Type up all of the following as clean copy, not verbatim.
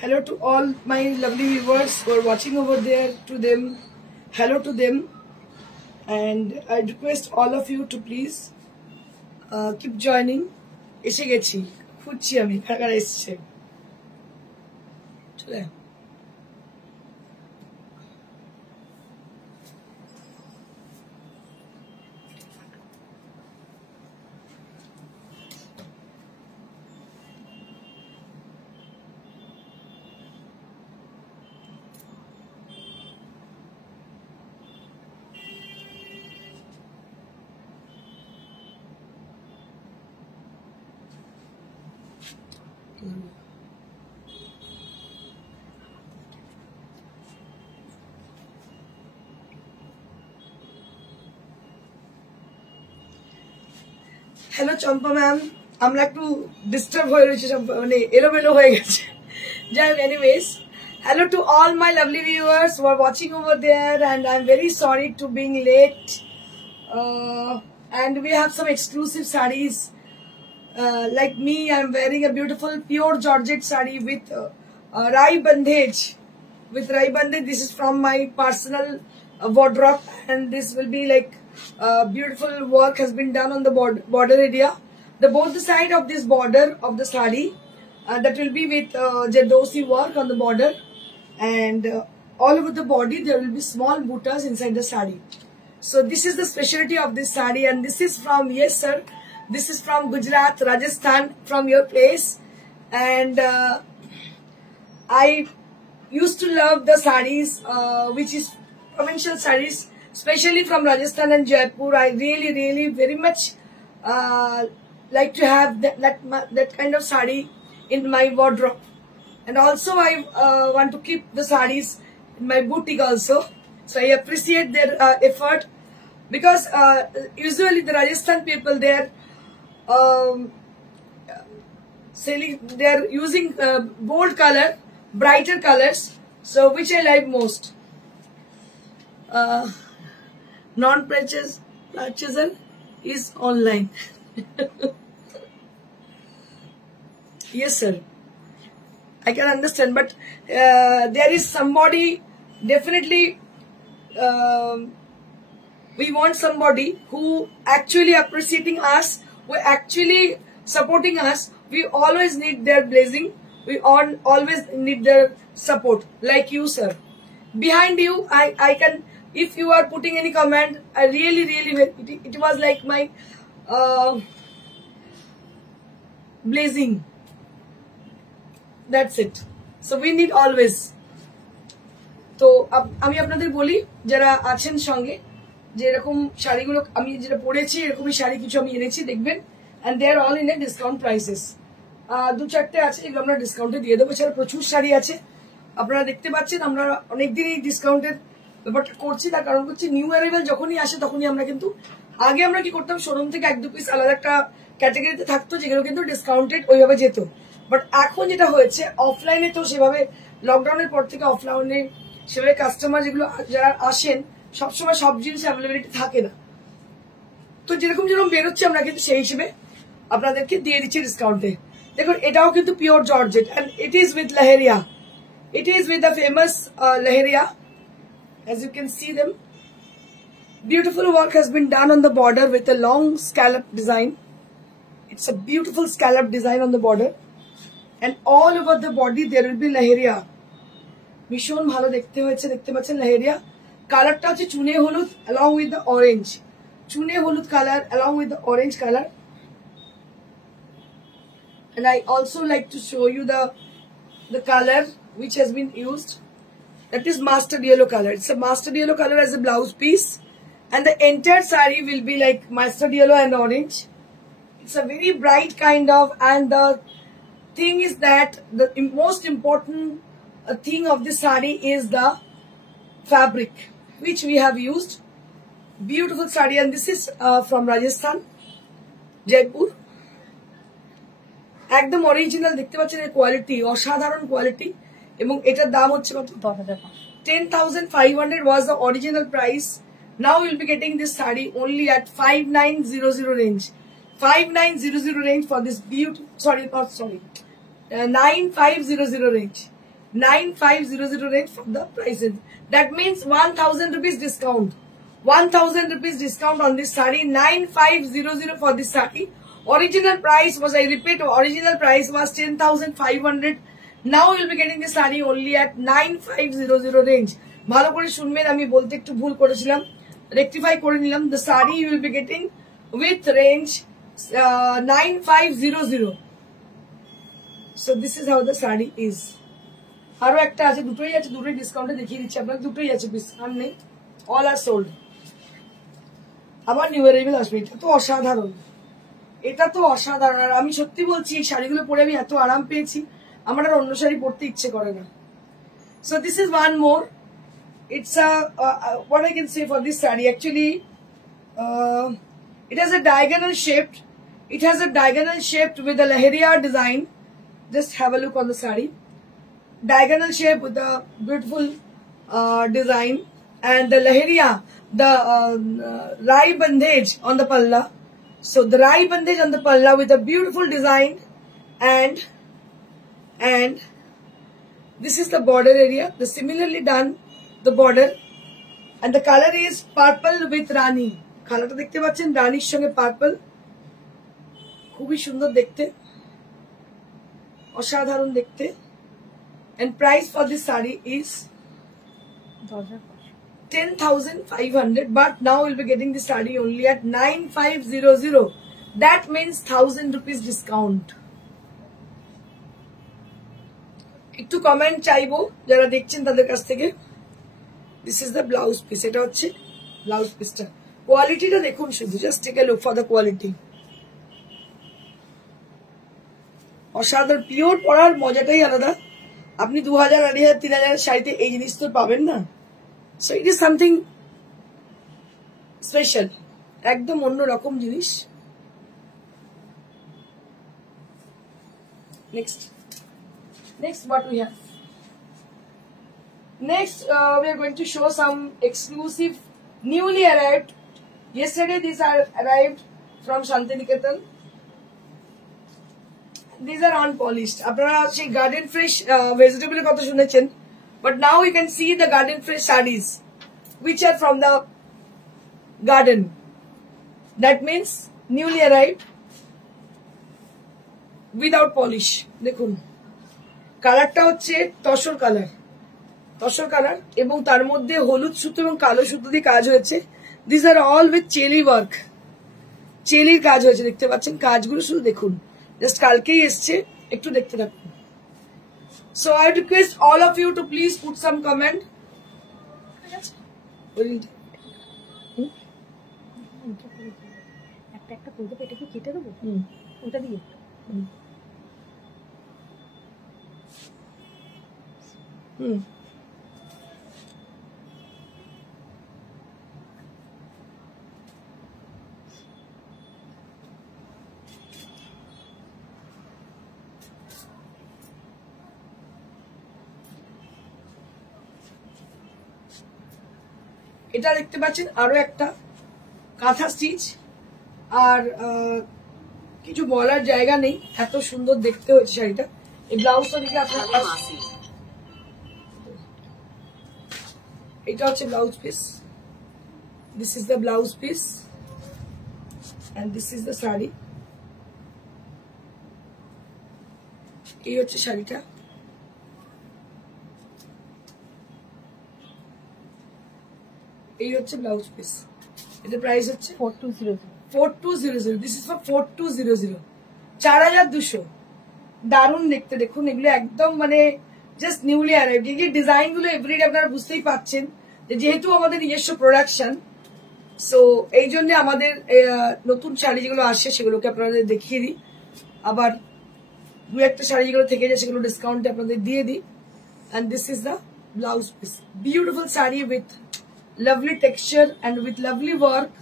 Hello to all my lovely viewers who are watching over there. To them, hello to them, and I request all of you to please keep joining. এসে গেছি, খুঁজছি আমি কারা এসছে। চলে হ্যালো চম্পা ম্যাম, আমরা একটু ডিস্টার্ব হয়ে রয়েছে, মানে এলোমেলো হয়ে গেছে। যাই হোক, anyways, hello to all my lovely viewers who are watching over there, and I'm very sorry to being late. And we have some exclusive sarees. Like me, I'm wearing a beautiful pure Georgette saree with Rai bandage. With Rai bandage, this is from my personal wardrobe, and this will be like beautiful work has been done on the border area. Both the side of this border of the saree, that will be with Jardosi work on the border, and all over the body there will be small buttas inside the saree. So this is the specialty of this saree, and this is from, yes sir, this is from Gujarat, Rajasthan, from your place. And I used to love the sarees, which is provincial sarees, especially from Rajasthan and Jaipur. I really very much like to have that kind of saree in my wardrobe. And also I want to keep the sarees in my boutique also. So I appreciate their effort, because usually the Rajasthan people, they're they're using bold color, brighter colors, so which I like most. Non-purchasal is online. Yes sir, I can understand, but there is somebody, definitely we want somebody who actually appreciating us, who actually supporting us. We always need their blessing, we always need their support, like you sir. Behind you, I can, if you are putting any comment, I really it was like my blessing. That's it. So we need always. তো আমি আপনাদের বলি, যারা আছেন সঙ্গে, যে এরকম শাড়িগুলো আমি যেটা পরেছি, এরকমই শাড়ি কিছু আমি এনেছি, দেখবেন, and they are all in a discount prices. দু চারটে আছে যেগুলো আমরা ডিসকাউন্টে দিয়ে দেবো, এছাড়া প্রচুর শাড়ি আছে। আপনারা দেখতে পাচ্ছেন আমরা অনেকদিন এই ডিসকাউন্টের ব্যাপারটা করছি, তার কারণ হচ্ছে নিউ অ্যারাইভেল যখনই আসে তখনই আমরা কিন্তু, আগে আমরা কি করতাম, শোরুম থেকে এক দু পিস আলাদা একটা ক্যাটাগরিতে থাকতো, যেগুলো কিন্তু ডিসকাউন্টেড ওইভাবে যেত। বাট এখন যেটা হয়েছে, অফলাইনে তো সেভাবে, লকডাউনের পর থেকে অফলাইনে সেভাবে কাস্টমার যেগুলো যারা আসেন, সবসময় সব জিনিস অ্যাভেলেবিলিটি থাকে না। তো যেরকম বেরোচ্ছে, আমরা কিন্তু সেই হিসেবে আপনাদেরকে দিয়ে দিচ্ছি ডিসকাউন্টে। দেখুন, এটাও কিন্তু pure georgette, and it is with Laheria. It is with the famous Laheria. As you can see them, beautiful work has been done on the border with a long scallop design. It's a beautiful scallop design on the border, and all over the body there will be Laheria. ভীষণ ভালো দেখতে হয়েছে, দেখতে পাচ্ছেন Laheria। কালারটা হচ্ছে চুনে হলুদ along with the orange, চুনে হলুদ colour along with the orange color. And I also like to show you the color which has been used. That is mustard yellow color. It's a mustard yellow color as a blouse piece, and the entire saree will be like mustard yellow and orange. It's a very bright kind of, and the thing is that the most important thing of this saree is the fabric which we have used. Beautiful saree, and this is from Rajasthan, Jaipur. একদম অরিজিনাল, দেখতে পাচ্ছেন এর কোয়ালিটি, অসাধারণ কোয়ালিটি। এবং এটার দাম হচ্ছে কত? 10,500 was the original price. Now you'll be getting this saree only at 5900 range. 5900 range for this beautiful, 9500 range. 9500 range for the prices. That means 1000 rupees discount. 1000 rupees discount on this saree. 9500 for this saree. Original price was, I repeat, original price was 10,500. Now you'll be getting this saree only at 9500 range. ভালো করে শুনবেন, আমি বলতে একটু ভুল করেছিলাম, rectify করে নিলাম. The saree you will be getting with range 9500. So this is how the saree is. আরো একটা আছে, দুটোই আছে, দুটোই ডিসকাউন্টে দেখিয়ে দিচ্ছি আপনাকে, দুটোই আছে, পিস আর নেই, অল আর সোল্ড. আবার নিউ অ্যারাইভেল আসবে. এটা তো অসাধারণ, এটা তো অসাধারণ. আর আমি সত্যি বলছি, এই শাড়িগুলো পরে আমি এত আরাম পেয়েছি, আমার আর অন্য শাড়ি পরতে ইচ্ছে করে না. So this is one more. It's a what I can say for this saree. Actually, it has a diagonal shaped. It has a diagonal shaped with a lahariya design. Just have a look on the saree. Diagonal shape with a beautiful design, and the lahariya, the rai bandage on the palla. So the rai bandage on the palla with a beautiful design, and this is the border area. The similarly done the border, and the color is purple with rani. Color ta dekhte pacchen, raniর সঙ্গে purple, খুবই সুন্দর দেখতে, অসাধারণ দেখতে. And price for this saree is 10,500, but now we'll be getting this saree only at 9500. That means 1000 rupees discount. একটু কমেন্ট চাইবো যারা দেখছেন তাদের কাছ থেকে. This is the blouse piece. এটা হচ্ছে ব্লাউজ পিসটা. কোয়ালিটিটা দেখুন শুধু, just take a look for the quality. অসাধারণ, পিওর পরার মজাটাই আলাদা. আপনি 2000, 2500, 3000 শাড়িতে এই জিনিস তো পাবেন না. So it is something special, একদম অন্যরকম জিনিস. Next what we have? Next we are going to show some exclusive newly arrived. Yesterday these are arrived from Shantiniketan. These are unpolished. আপনারা সেই গার্ডেন ফ্রেশ ভেজিটেবলের কথা শুনেছেন, but now you can see the garden fresh sarees which are from the garden. That means newly arrived without polish. দেখুন কালারটা হচ্ছে তসর কালার, এবং তার মধ্যে হলুদ সুতো এবং কালো সুতো দিয়ে কাজ হয়েছে. দিস আর অল উইথ চেলি ওয়ার্ক, চেলির কাজ হয়েছে, দেখতে পাচ্ছেন কাজগুলো শুধু দেখুন, জাস্ট কালকেই এসছে, একটু দেখতে থাকুন. So I request all of you to please put some comment. একটা কেটে দেবো ওটা দিয়ে. এটা দেখতে পাচ্ছেন আরো একটা কাঁথা স্টিচ, আর কিছু বলার জায়গা নেই, এত সুন্দর দেখতে হয়েছে শাড়িটা. এই ব্লাউজটা দিকে আপনার, এটা হচ্ছে blouse piece. This is the blouse piece and this is the sari. এই হচ্ছে শাড়িটা. এই হচ্ছে ব্লাউজ পিস. এটা প্রাইস হচ্ছে 4200. This is for 4200, 4200. দারুণ দেখতে, দেখুন এগুলো একদম মানে জাস্ট নিউলি অ্যারাইভড. এই যে ডিজাইন গুলো এভরিডে আপনারা বুঝতেই পাচ্ছেন যে যেহেতু আমাদের নিজস্ব প্রোডাকশন, সো এই জন্য আমাদের নতুন শাড়ি যেগুলো আসে সেগুলোকে আপনাদের দেখিয়ে দিই. আবার দু একটা শাড়ি যেগুলো থেকে যায় সেগুলো ডিসকাউন্টে আপনাদের দিয়ে দিই. And this is the blouse piece. Beautiful sari with lovely texture and with lovely work,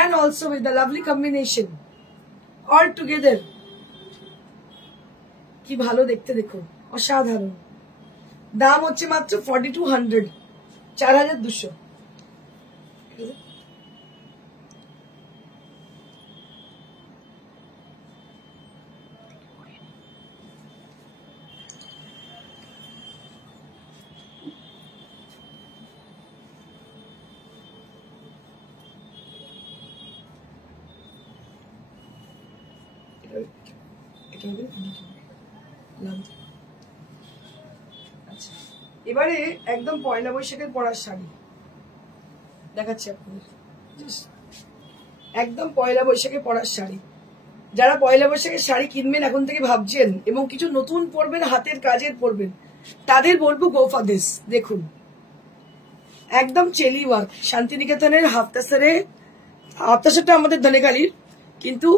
and also with the lovely combination all together. কি ভালো দেখতে, দেখুন অসাধারণ. দাম হচ্ছে মাত্র 4200, 4200. আচ্ছা, এবারে একদম পয়লা বৈশাখের পরার শাড়ি দেখাচ্ছি আপনাদের। একদম পয়লা বৈশাখে পরার শাড়ি। যারা পয়লা বৈশাখের শাড়ি কিনবেন এখন থেকে ভাবছেন এবং কিছু নতুন পরবেন, হাতের কাজের পরবেন, তাদের বলবো গো ফর দিস। দেখুন একদম চেলি ওয়ার্ক, শান্তিনিকেতনের হাফতাসারটা আমাদের ধনেখালির, কিন্তু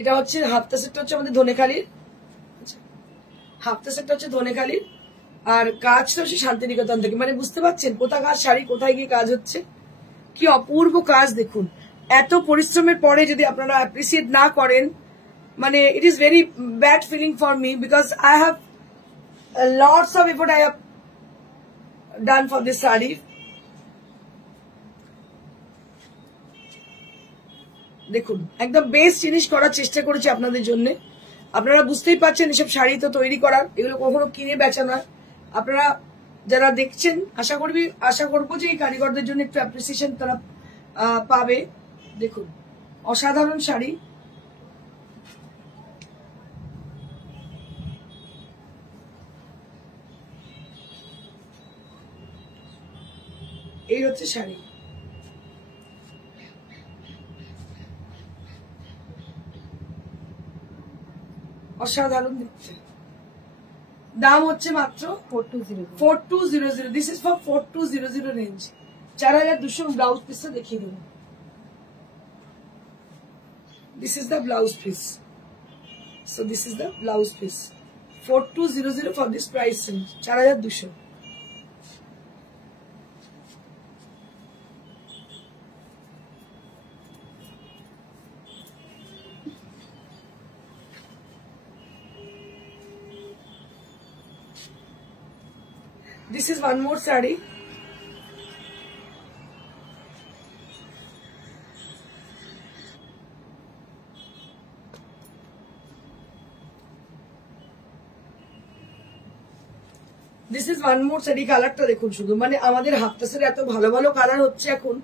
এটা হচ্ছে হাফতাসারটা হচ্ছে আমাদের ধনেখালির, হাফতাসারটা হচ্ছে ধনেখালির, আর কাজটা হচ্ছে শান্তিনিকেতন থেকে। মানে বুঝতে পারছেন কোথা কাজ শাড়ি কোথায় গিয়ে কাজ হচ্ছে, কি অপূর্ব কাজ দেখুন। এত পরিশ্রমের পরে যদি আপনারা অ্যাপ্রিসিয়েট না করেন, মানে it is very bad feeling for me, because I have lots of effort I have done for this sari. দেখুন একদম বেস্ট জিনিস করার চেষ্টা করেছি আপনাদের জন্য। আপনারা বুঝতেই পারছেন এসব শাড়ি তো তৈরি করার, এগুলো কখনো কিনে বেচা নয়। আপনারা যারা দেখছেন আশা করবো যে এই কারিগরদের জন্য একটু অ্যাপ্রিসিয়েশন তারা পাবে। দেখুন অসাধারণ শাড়ি, এই হচ্ছে শাড়ি। অসাধারণ দেখতে। দাম হচ্ছে মাত্র 4200। দিস ইজ ফর 4200 রেঞ্জ। 4200 ব্লাউজ পিসটা দেখিয়ে দেবো। This is the blouse piece. So this is the blouse piece. 4200 for this price range, 4200। This is one more saree. This is one more saree. কালারটা দেখুন শুধু, মানে আমাদের হাফতাসের এত ভালো ভালো কালার হচ্ছে এখন,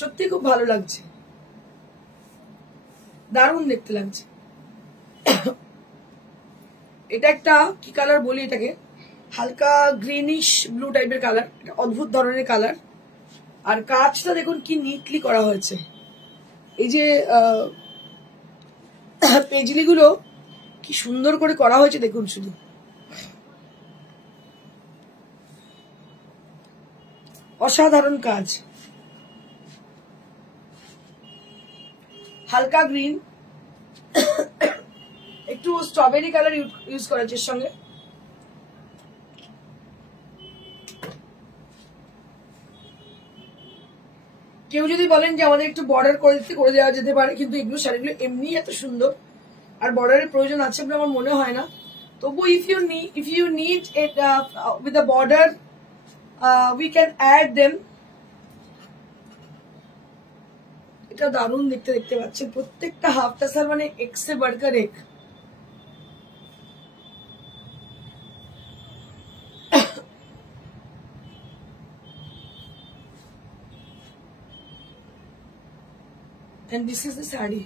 সত্যি খুব ভালো লাগছে, দারুণ দেখতে লাগছে। এটা একটা কি কালার বলি এটাকে, হালকা গ্রিনিশ ব্লু টাইপের কালার, অদ্ভুত ধরনের কালার। আর কাজটা দেখুন কি নিটলি করা হয়েছে। এই যে পেজলি গুলো কি সুন্দর করে করা হয়েছে দেখুন শুধু, অসাধারণ কাজ। হালকা গ্রিন, একটু স্ট্রবেরি কালার ইউজ করেছে এর সঙ্গে। কেউ যদি বলেন যে আমাদের একটু বর্ডার করে দিতে, করে দেওয়া যেতে পারে, কিন্তু এগুলো শাড়িগুলো এমনি এত সুন্দর আর বর্ডারের প্রয়োজন আছে বলে আমার মনে হয় না। তবু if you need it with the border we can add them. এটা দারুণ দেখতে পাচ্ছেন, প্রত্যেকটা হাফতাসার মানে এক সে বাড়কর এক। And this is the saree.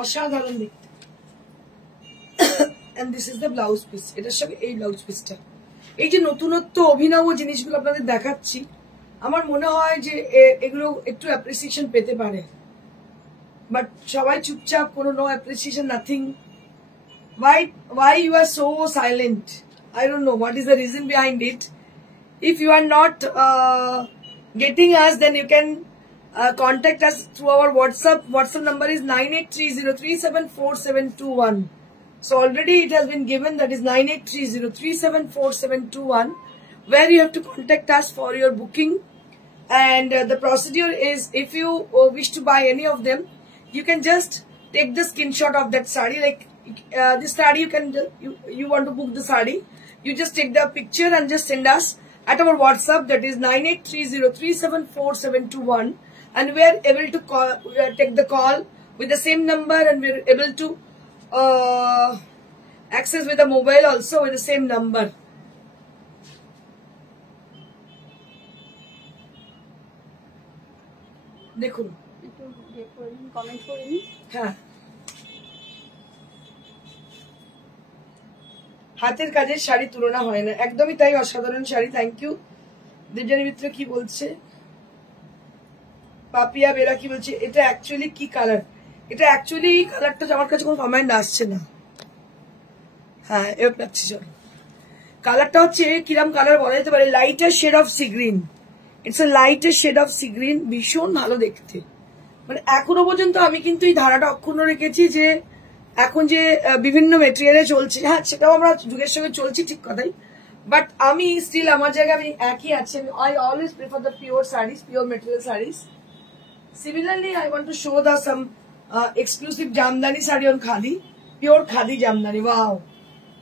অসাধারণ দেখতে। And this is the blouse piece. এটার সঙ্গে এই ব্লাউজ পিসটা। এই যে নতুনত্ব অভিনব জিনিসগুলো আপনাদের দেখাচ্ছি, আমার মনে হয় যে এগুলো একটু অ্যাপ্রিসিয়েশন পেতে পারে, বাট সবাই চুপচাপ, কোনো no appreciation, nothing. Why you are so silent? I don't know what is the reason behind it. If you are not getting us, then you can contact us through our WhatsApp. WhatsApp number is 9830374721. So already it has been given, that is 9830374721, where you have to contact us for your booking. And the procedure is, if you wish to buy any of them, you can just take the screenshot of that saree. Like this saree, you want to book the saree, you just take the picture and just send us at our WhatsApp, that is 9830374721. And we are able to take the call with the same number, and we are able to access with the mobile also with the same number. দেখুন একটু কমেন্ট করে নিন। হ্যাঁ, হাতের কাজের শাড়ি তুলনা হয় না, একদমই তাই, অসাধারণ শাড়ি। Thank you. দেবজানী মিত্র কি বলছে? পাপিয়া বেরা কি বলছে? এটা অ্যাকচুয়ালি কি কালার? এটা অ্যাকচুয়ালি এই কালারটা আমার কাছে কোনো কমেন্ট আসছে না। হ্যাঁ, এবার পাচ্ছি। চলো, কালারটা হচ্ছে কিরম কালার বলা যেতে পারে, lighter shade of sea green. It's a lighter shade of sea green, ভীষণ ভালো দেখতে। মানে এখনো পর্যন্ত আমি কিন্তু এই ধারাটা অক্ষুণ্ণ রেখেছি যে এখন যে বিভিন্ন মেটেরিয়ালে চলছে, হ্যাঁ সেটাও আমরা যুগের সঙ্গে চলছি, ঠিক কথাই, বাট আমি স্টিল আমার জায়গায় আমি একই আছি। I always prefer the pure saris, pure material saris. Similarly, I want to show the some exclusive jamdani sari on khadi, pure khadi jamdani. Wow,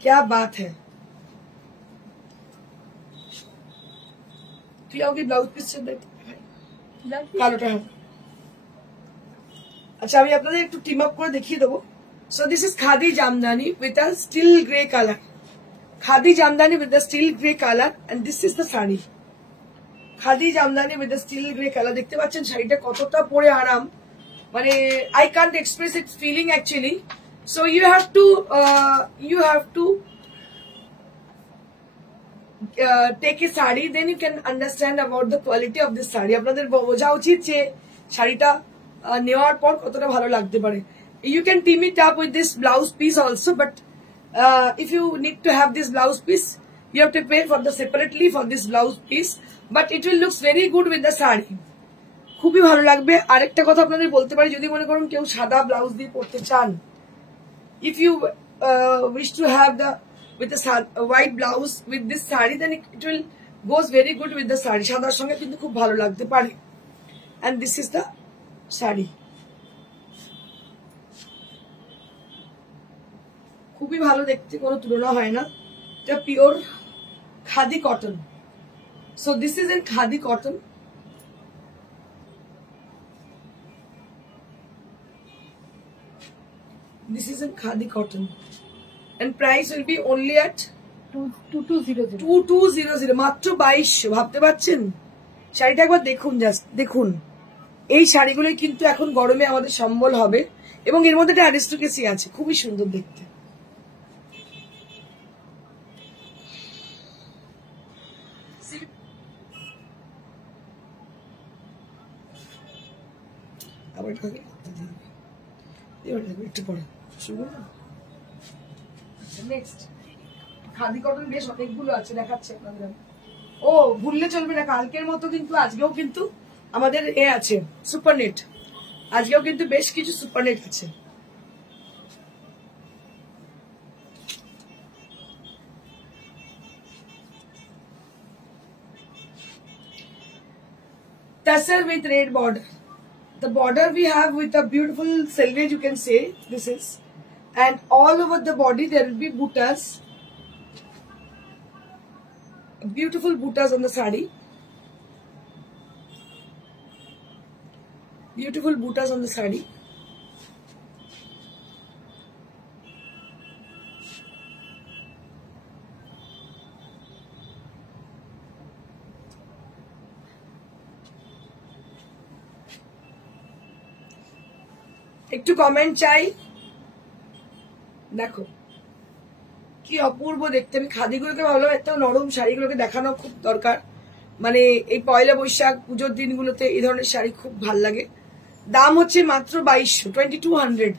क्या बात है। তুই আমাকে ব্লাউজ পিস কালোটা। আচ্ছা, আমি আপনাদের একটু টিম আপ করে দেখিয়ে দেবো। So this is khadi jamdani with a steel grey colour, khadi jamdani with the steel grey colour, and this is the sari. Khadi jamdani with the steel grey colour. দেখতে পাচ্ছেন শাড়িটা কতটা পরে আরাম, মানে I can't express it's feeling actually. So you have to take a sari, then you can understand about the quality of this sari. আপনাদের বোঝা উচিত যে শাড়িটা নেওয়ার পর কতটা ভালো লাগতে পারে। You can team it up with this blouse piece also, but if you need to have this blouse piece, you have to pay for the separately for this blouse piece, but it will looks very good with the saree. খুবই ভালো লাগবে। আরেকটা কথা আপনাদের বলতে পারি, যদি মনে করুন কেউ সাদা ব্লাউজ দিয়ে পরতে চান, if you wish to have the with the white blouse with this saree, then it will goes very good with the saree. সাদার সঙ্গে কিন্তু খুব ভালো লাগতে পারে। and this is the saree. খুবই ভালো দেখতে, কোনো তুলনা হয় না। এটা পিওর khadi cotton. So this is in khadi cotton. This is in khadi cotton, and price will be only at 2200, মাত্র 2200। ভাবতে পারছেন? শাড়িটা একবার দেখুন, জাস্ট দেখুন। এই শাড়িগুলোই কিন্তু এখন গরমে আমাদের সম্বল হবে, এবং এর মধ্যে একটা অ্যারিস্টোক্রেসি আছে, খুবই সুন্দর দেখতে। একটু পরে নেক্সট খাদি কটন বেশ অনেকগুলো আছে, দেখাচ্ছে আপনাদের। ও ভুললে চলবে না, কালকের মতো কিন্তু আজকেও কিন্তু আমাদের এ আছে সুপার নেট, আজকেও কিন্তু বেশ কিছু সুপার নেট আছে। Tassel with red border. The border we have with a beautiful selvage, you can say this is, and all over the body there will be buttas, beautiful buttas on the sari, beautiful buttas on the sari. একটু কমেন্ট চাই। দেখো কি অপূর্ব দেখতে। আমি খাদিগুলোকে ভাবলাম এত নরম শাড়িগুলোকে দেখানো খুব দরকার, মানে এই পয়লা বৈশাখ পুজোর দিনগুলোতে এই ধরনের শাড়ি খুব ভাল লাগে। দাম হচ্ছে মাত্র 2200, 2200।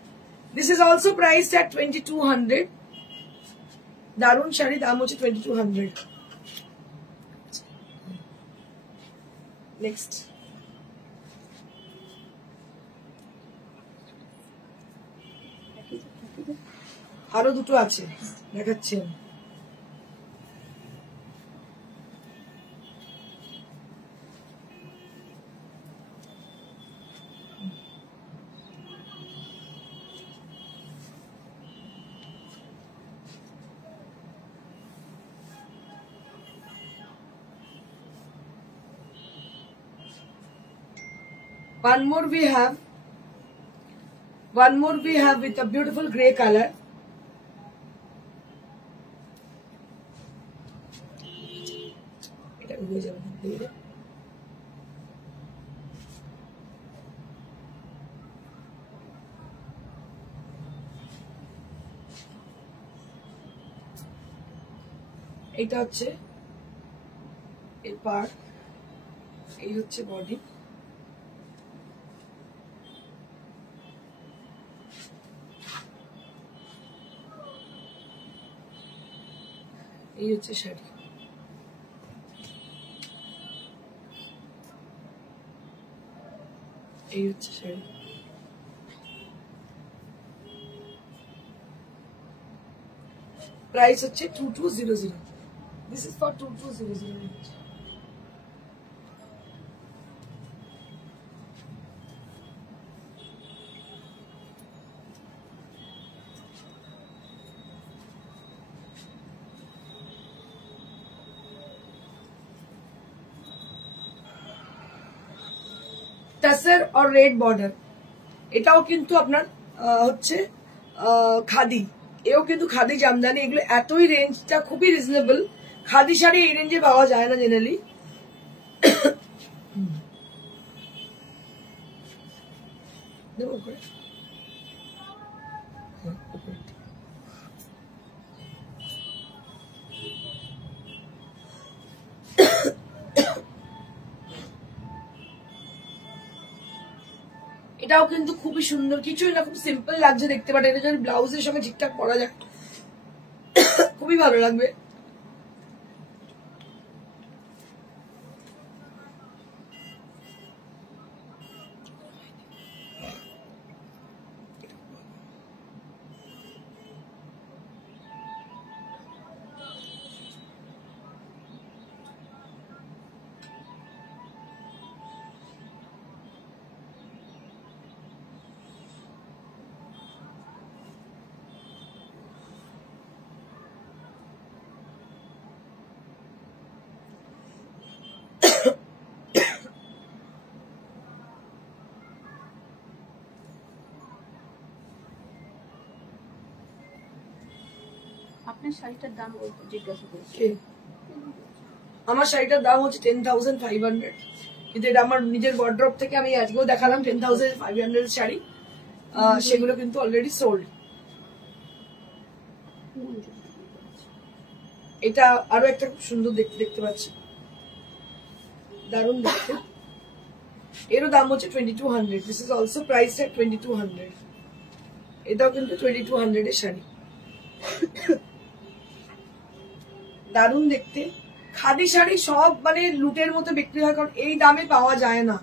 দিস ইজ অলসো প্রাইস এট 2200। দারুণ শাড়ি, দাম হচ্ছে 2200। নেক্সট আরো দুটো আছে, দেখাচ্ছি। One more we have with a beautiful grey color. হয়ে যাবে ধীরে। এটা হচ্ছে এর পার্ট, এই হচ্ছে বডি। এই হচ্ছে শাড়ি। এই হচ্ছে শাড়ি। প্রাইস হচ্ছে 2200। This is for 2200। টাসের আর রেড বর্ডার, এটাও কিন্তু আপনার হচ্ছে খাদি, এও কিন্তু খাদি জামদানি। এগুলো এতই রেঞ্জটা খুবই রিজনেবল। খাদি শাড়ি এই রেঞ্জে পাওয়া যায় না জেনারেলি। এটাও কিন্তু খুবই সুন্দর, কিছুই না, খুব সিম্পল লাগছে দেখতে পারেন। এটা যদি ব্লাউজের সঙ্গে ঠিকঠাক পরা যায় খুবই ভালো লাগবে। আপনার শাড়িটার দাম জিজ্ঞাসা করছি। আমার শাড়িটার দাম হচ্ছে 10,500, কিন্তু এটা আমার নিজের ওয়ার্ড্রপ থেকে আমি আজকেও দেখালাম 10,500 শাড়ি, সেগুলো কিন্তু অলরেডি সোল্ড। এটা আরো একটা খুব সুন্দর দেখতে পাচ্ছি, দারুণ দেখতে। এরও দাম হচ্ছে 2200। দিস ইজ অলসো প্রাইস এট 2200। এটাও কিন্তু 2200 এর শাড়ি, দারুণ দেখতে। খাদি শাড়ি সব মানে লুটের মতো বিক্রি হয়, কারণ এই দামে পাওয়া যায় না।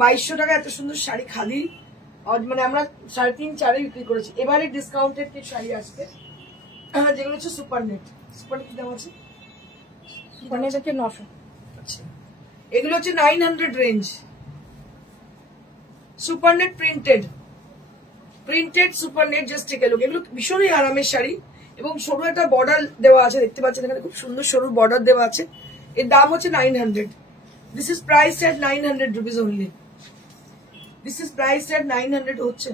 2200 টাকা এত সুন্দর শাড়ি খাদি, মানে আমরা 3.5-4 বিক্রি করেছি। এবারে ডিসকাউন্টেড কিছু শাড়ি আসবে, যেগুলো হচ্ছে সুপারনেট। সুপারনেট কি দাম আছে? সুপারনেট হচ্ছে 900। আচ্ছা, এগুলো হচ্ছে 900 range. Supernet printed supernet, just take a look. এগুলো ভীষণই আরামের শাড়ি এবং সরু একটা বর্ডার দেওয়া আছে, দেখতে পাচ্ছেন এখানে খুব সুন্দর সরু বর্ডার দেওয়া আছে। এর দাম হচ্ছে 900। This is price at 900 rupees only. This is price at 900 হচ্ছে।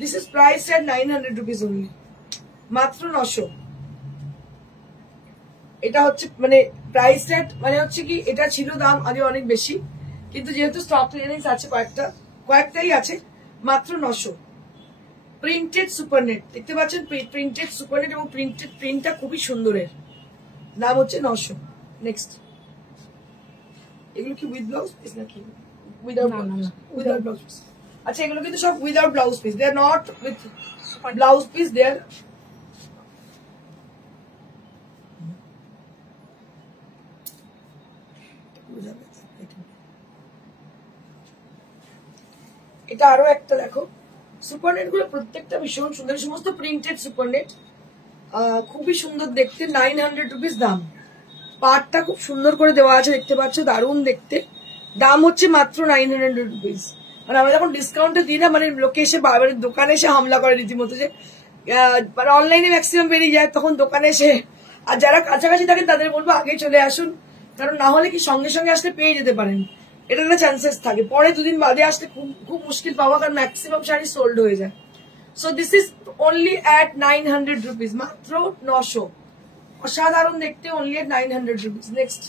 This is price at 900 rupees only, মাত্র 900। এটা হচ্ছে মানে প্রাইস সেট, মানে হচ্ছে কি এটা ছিল দাম আগে অনেক বেশি, কিন্তু যেহেতু স্টক ক্লিয়ারেন্স আছে কয়েকটাই আছে, মাত্র 900। প্রিন্টেড সুপারনেট দেখতে পাচ্ছেন, প্রিন্টেড সুপারনেট এবং প্রিন্টটা খুবই সুন্দরের, দাম হচ্ছে 900। নেক্সট, এগুলো কি উইথ ব্লাউজ পিস নাকি উইদাউট ব্লাউজ পিস? আচ্ছা, এগুলো কিন্তু সব without blouse piece, they are not with blouse piece, they are এটা আরো একটা দেখো। সুপারনেট গুলো প্রত্যেকটা ভীষণ সুন্দর, সমস্ত প্রিন্টেড সুপারনেট, খুবই সুন্দর দেখতে। 900 রুপিস দাম। পাটটা খুব সুন্দর করে দেওয়া আছে, দেখতে পাচ্ছ, দারুণ দেখতে। দাম হচ্ছে মাত্র 900 রুপিস। মানে আমরা যখন ডিসকাউন্টে দিই না, মানে লোকে এসে দোকানে এসে হামলা করে রীতিমতো, যে মানে অনলাইনে ম্যাক্সিমাম বেরিয়ে যায়, তখন দোকানে এসে। আর যারা কাছাকাছি থাকেন তাদের বলবো আগে চলে আসুন, কারণ না হলে কি সঙ্গে সঙ্গে আসলে পেয়ে যেতে পারেন, এটা একটা চান্সেস থাকে। পরে দুদিন বাদে আসলে খুব মুশকিল পাওয়া, কারণ ম্যাক্সিমাম শাড়ি সোল্ড হয়ে যায়। So this is only at 900 রুপিস, মাত্র 900। অসাধারণ দেখতে, only at 900 rupees. Next.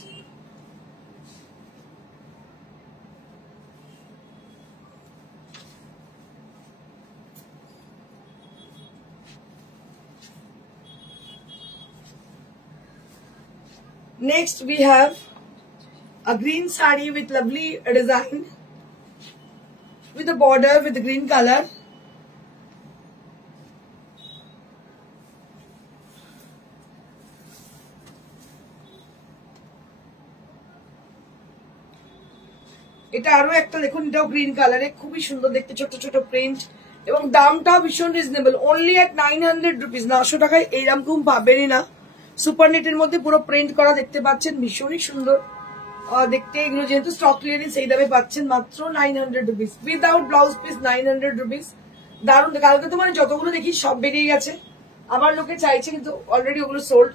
Next we have a green sari with lovely design with a border with the green color. এটা আরো একটা দেখুন, এটাও গ্রিন কালারে, খুবই সুন্দর দেখতে, ছোট ছোট প্রিন্ট এবং দামটাও ভীষণ রিজনেবল, অনলি এট 900 রুপিস। 900 টাকায় এইরকম পাবেনই না। সুপার নেটের মধ্যে পুরো প্রিন্ট করা দেখতে পাচ্ছেন, ভীষণই সুন্দর দেখতে। এগুলো যেহেতু স্টক ক্লিয়ারেন্স এই দামে পাচ্ছেন মাত্র 900 রুপিস উইদাউট ব্লাউজ পিস। 900 রুপিস, দারুণ। কালকে তো মানে যতগুলো দেখি সব বেরিয়ে গেছে, আবার লোকে চাইছে কিন্তু অলরেডি ওগুলো সোল্ড,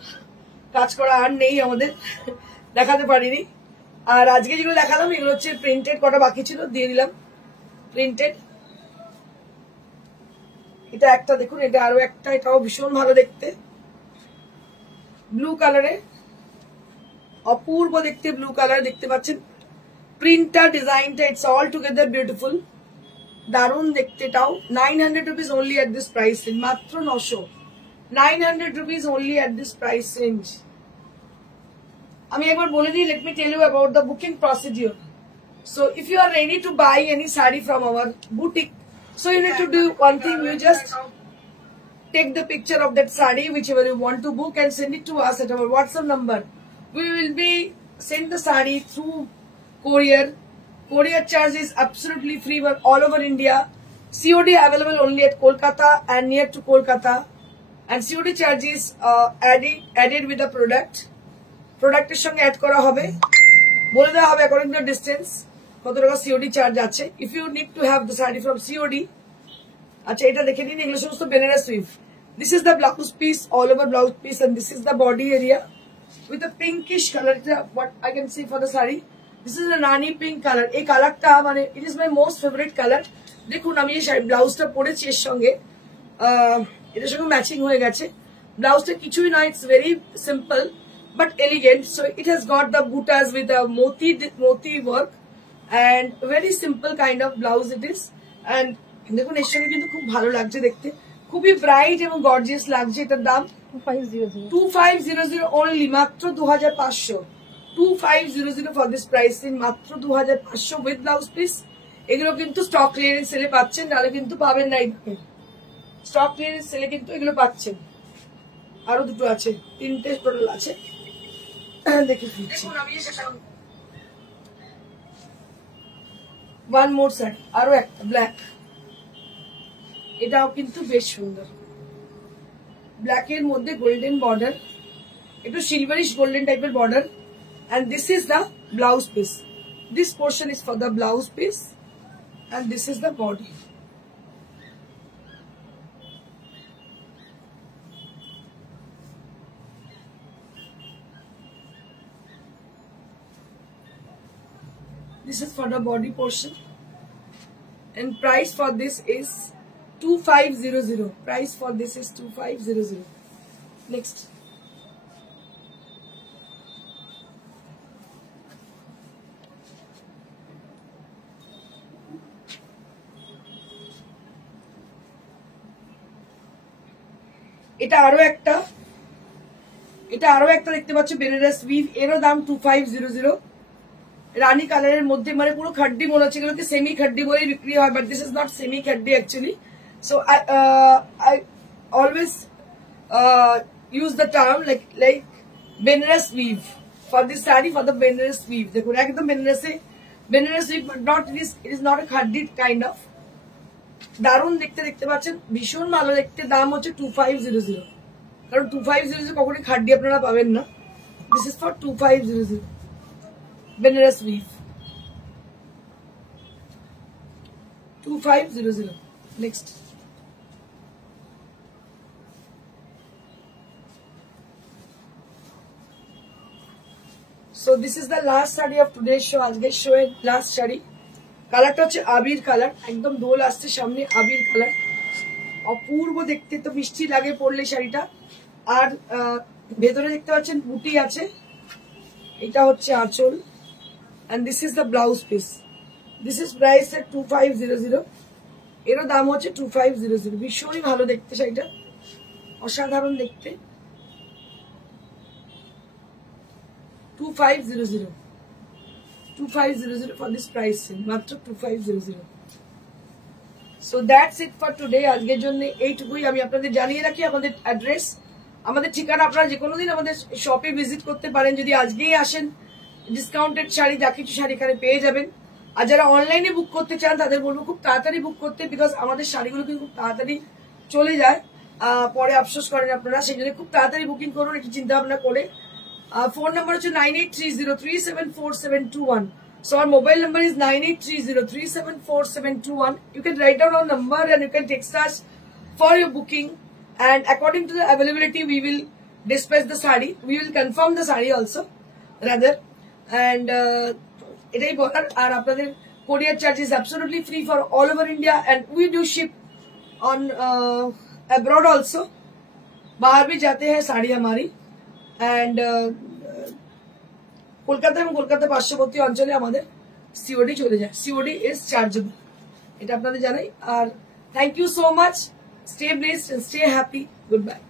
কাজ করা আর নেই আমাদের, দেখাতে পারিনি। আর আজকে যেগুলো দেখালাম এগুলো হচ্ছে প্রিন্টেড, কটা বাকি ছিল দিয়ে দিলাম প্রিন্টেড। এটা একটা দেখুন, এটা আরো একটা, এটাও ভীষণ ভালো দেখতে, ব্লু কালারে, অপূর্ব দেখতে ব্লু কালার দেখতে পাচ্ছেন। প্রিন্টটা, ডিজাইনটা, ইটস অল টুগেদার বিউটিফুল, দারুণ দেখতে। এটাও 900 rupees only at this price range, মাত্র 900। 900 rupees only at this price range. আমি একবার বলে দিই, let me tell you about the booking procedure. So if you are ready to buy any sari from our boutique, so you need to do one thing, you just take the picture of that sari whichever you want to book and send it to us at our WhatsApp number. We will be send the sari through courier. Courier charge is absolutely free for all over India. COD available only at Kolkata and near to Kolkata, and COD charge is added with the product. প্রোডাক্টের সঙ্গে অ্যাড করা হবে, বলে দেওয়া হবে according to distance কত টাকা COD charge আছে। If you need to have the sari from COD, আচ্ছা এটা দেখে নিন, এগুলো সমস্ত Benaras weave. This is the blouse piece, all over blouse piece, and this is the body area with a pinkish colour. এটা what I can see for the sari, this is a rani pink colour. এই কালারটা মানে it is my most favourite colour. দেখুন আমি এই ব্লাউজটা পরেছি, এর সঙ্গে এটার সঙ্গে ম্যাচিং হয়ে গেছে। ব্লাউজটা কিছুই নয়, it's very simple but elegant. So it has got the buttas with a moti work and very simple kind of blouse it is. And দেখুন এর সঙ্গে কিন্তু খুব ভালো লাগছে দেখতে, খুবই ব্রাইট এবং গর্জিয়াস লাগছে। এটার দাম 2500 only, মাত্র 2500। 2500 for this price in মাত্র 2500 with blouse piece। এগুলো কিন্তু স্টক ক্লিয়ারেন্স সেলে পাচ্ছেন, নাহলে কিন্তু পাবেন না। স্টক ক্লিয়ারেন্স সেলে কিন্তু এগুলো পাচ্ছেন। আরো দুটো আছে, তিনটে টোটাল আছে, দেখে ফিরছি। ওয়ান মোর শাড়ি, আরো একটা ব্ল্যাক, এটাও কিন্তু বেশ সুন্দর, ব্ল্যাকের মধ্যে গোল্ডেন বর্ডার, একটু সিলভারিশ গোল্ডেন টাইপের border. and this is the blouse piece. This portion is for the blouse piece and this is the body. This is for the body portion, and price for this is 2500. Price for this is 2500. Next. এটা আরো একটা দেখতে পাচ্ছ বেনারস উইভ, এরও দাম 2500। রানী কালারের মধ্যে মানে পুরো খাড্ডি মনে হচ্ছে, এগুলোকে সেমি খাড্ডি বলে বিক্রি হয়, but this is not semi খাড্ডি actually. So I always use the term like Benares weave for this saree, for the Benares weave. দেখুন একদম Benares weave, but not it is not a khaddi kind of. দারুণ দেখতে পাচ্ছেন, ভীষণ ভালো দেখতে। দাম হচ্ছে 2500, কারণ 2500 কখনোই খাড্ডি আপনারা পাবেন না। This is for 2500 Benares weave, 2500. Next. So this is the last saree of today's show. আজকের শো এর লাস্ট শাড়ি। কালারটা হচ্ছে আবির কালার, একদম দোল আসছে সামনে, আবির কালার, অপূর্ব দেখতে, তো মিষ্টি লাগে পরলে শাড়িটা। আর ভেতরে দেখতে পাচ্ছেন বুটি আছে, এটা হচ্ছে আঁচল, and this is the blouse piece. This is price at 2500. এরও দাম হচ্ছে 2500। ভীষণই ভালো দেখতে, শাড়িটা অসাধারণ দেখতে। 2500 for this price, মাত্র 2500। So that's it for today. আজকের জন্য এইটুকুই। আমি আপনাদের জানিয়ে রাখি আমাদের অ্যাড্রেস, আমাদের ঠিকানা। আপনারা যে কোনো দিন আমাদের শপে ভিজিট করতে পারেন। যদি আজকেই আসেন, ডিসকাউন্টেড শাড়ি যা কিছু শাড়ি এখানে পেয়ে যাবেন। আর যারা অনলাইনে বুক করতে চান তাদের বলবো খুব তাড়াতাড়ি বুক করতে, বিকজ আমাদের শাড়িগুলো কিন্তু খুব তাড়াতাড়ি চলে যায়, পরে আফসোস করেন আপনারা। সেই জন্য খুব তাড়াতাড়ি বুকিং করুন, একটু চিন্তা ভাবনা করে। ফোন নাম্বার হচ্ছে 9830374721। So our mobile number is 9830374721. You can write down our number and you can text us for your booking. And according to the availability, we will dispatch the sari. We will confirm the sari also, rather. And এটাই বলার। আর আপনাদের courier charge is absolutely free for all over India, and we do ship on abroad also. बाहर भी जाते हैं साड़ी हमारी। एंड কলকাতা এবং কলকাতা পার্শ্ববর্তী অঞ্চলে আমাদের সিওডি চলে যায়। সিওডি ইজ চার্জেবল, এটা আপনাদের জানাই। আর thank you so much. Stay blessed and stay happy. Good by.